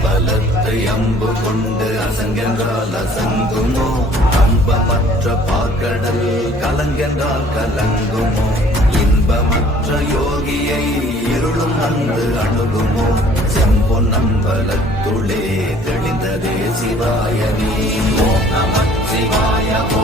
அம்பலத்தை அம்பு கொண்டு அசங்கென்றால் அசங்குமோ, அம்பமற்ற பாக்கடல் கலங்கென்றால் கலங்குமோ, இன்பமற்ற யோகியை இருளும் வந்து அணுகுமோ, செம்பொன் அம்பலத்துளே தெளிந்ததே சிவாய நீ. ஓம் நம சிவாய.